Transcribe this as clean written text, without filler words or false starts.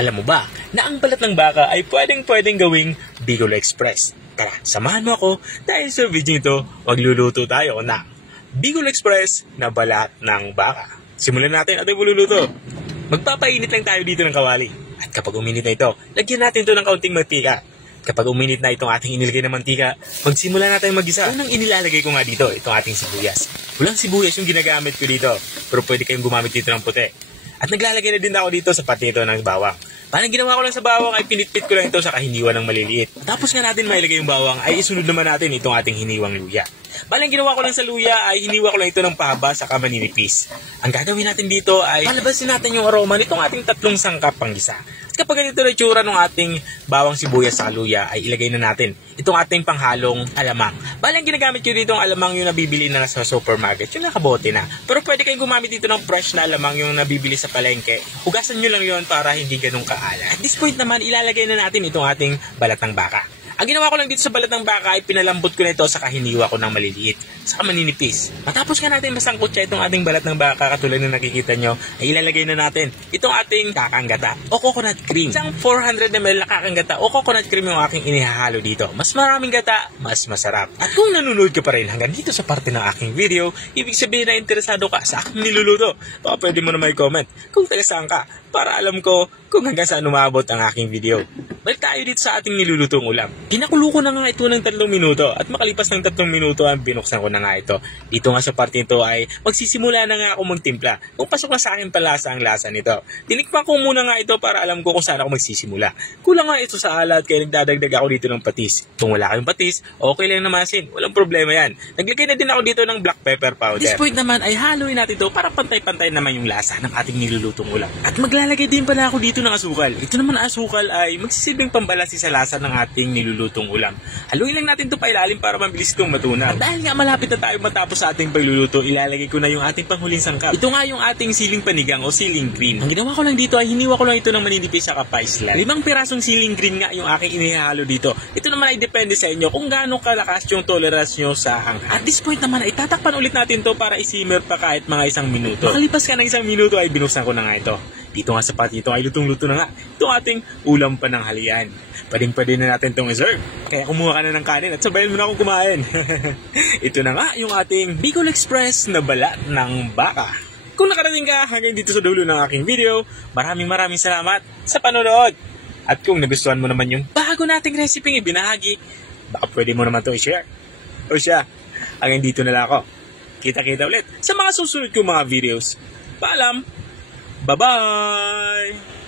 Alam mo ba na ang balat ng baka ay pwedeng gawing Bicol Express? Tara, samahan mo ako dahil sa video ito, magluluto tayo ng Bicol Express na balat ng baka. Simulan natin ating pagluluto. Magpapainit lang tayo dito ng kawali. At kapag uminit na ito, lagyan natin ito ng kaunting mantika. Kapag uminit na itong ating inilagay na mantika, magsimula na tayong mag-isa. Unang inilalagay ko nga dito, itong ating sibuyas. Walang sibuyas yung ginagamit ko dito, pero pwede kayong gumamit dito ng puti. At naglalagay na din ako dito sa pati ito ng bawang. Parang ginawa ko lang sa bawang ay pinitpit ko lang ito sa kahiniwan ng maliliit. Tapos nga natin mailagay yung bawang ay isunod naman natin itong ating hiniwang luya. Balang ginawa ko lang sa luya ay hiniwa ko lang ito ng pahaba sa maninipis. Ang gagawin natin dito ay palabasin natin yung aroma nitong ating tatlong sangkap panggisa. At kapag ganito na itsura ng ating bawang sibuyas sa luya ay ilagay na natin itong ating panghalong alamang. Balang ginagamit ko dito ang alamang yung nabibili na sa supermarket, yung nakabote na. Pero pwede kayong gumamit dito ng fresh na alamang yung nabibili sa palengke. Hugasan nyo lang yon para hindi ganun kaalat. At this point naman, ilalagay na natin itong ating balat ng baka. Ang ginawa ko lang dito sa balat ng baka ay pinalambot ko na ito sa kahiniwa ko ng maliliit, sa maninipis. Matapos nga natin masangkot siya itong ating balat ng baka katulad na nakikita nyo, ay ilalagay na natin itong ating kakanggata o coconut cream. Isang 400 ml na kakanggata o coconut cream yung aking inihahalo dito. Mas maraming gata, mas masarap. At kung nanonood ka pa rin hanggang dito sa parte ng aking video, ibig sabihin na interesado ka sa aking niluluto. Baka pwede mo na may comment kung taga saan ka para alam ko kung hanggang saan umabot ang aking video. Balik tayo dito sa ating nilulutong ulam. Pinakulo ko na nga ito ng 3 minuto at makalipas ng 3 minuto ang binuksan ko na nga ito. Dito nga sa parte nito ay magsisimula na nga ako magtimpla. Kung pasok na sa akin palasa ang lasa nito. Tinikman ko muna nga ito para alam ko kung saan ako magsisimula. Kulang nga ito sa alat kaya nagdadagdag ako dito ng patis. Kung wala kayong patis, okay lang na masin. Walang problema yan. Naglagay na din ako dito ng black pepper powder. This point naman ay haluin natin ito para pantay-pantay naman yung lasa ng ating nilulutong ulam. At maglalagay din pala ako dito ng asukal. Ito naman ang asukal ay magsisilbing pambalansi sa lasa ng ating nilulutong ulam. Haluin lang natin ito pa ilalim para mabilis itong matunaw. At dahil nga malapit na tayo matapos sa ating pagluluto, ilalagay ko na yung ating panghuling sangkap. Ito nga yung ating siling panigang o siling green. Ang ginawa ko lang dito ay hiniwa ko lang ito ng maninipis sa kapaislan. 5 pirasong siling green nga yung aking inihalo dito. Ito naman ay depende sa inyo kung gaano kalakas yung tolerance nyo sa hanghang. At this point naman ay tatakpan ulit natin to para isimmer pa kahit mga 1 minuto. Makalipas ka ng 1 minuto ay binuksan ko na nga ito. Dito nga sa pati ito ay lutong-luto na nga. Ito ating ulam pananghalian. Pwede na natin itong i-serve. Kaya kumuha ka na ng kanin at sabayan mo na akong kumain. Ito na nga yung ating Bicol Express na balat ng baka. Kung nakarating ka hanggang dito sa dulo ng aking video, maraming salamat sa panonood. At kung nagustuhan mo naman yung bago nating recipe ibinahagi, baka pwede mo naman ito i-share. O siya, hanggang dito na lang ako. Kita-kita ulit sa mga susunod kong mga videos. Paalam! Bye-bye!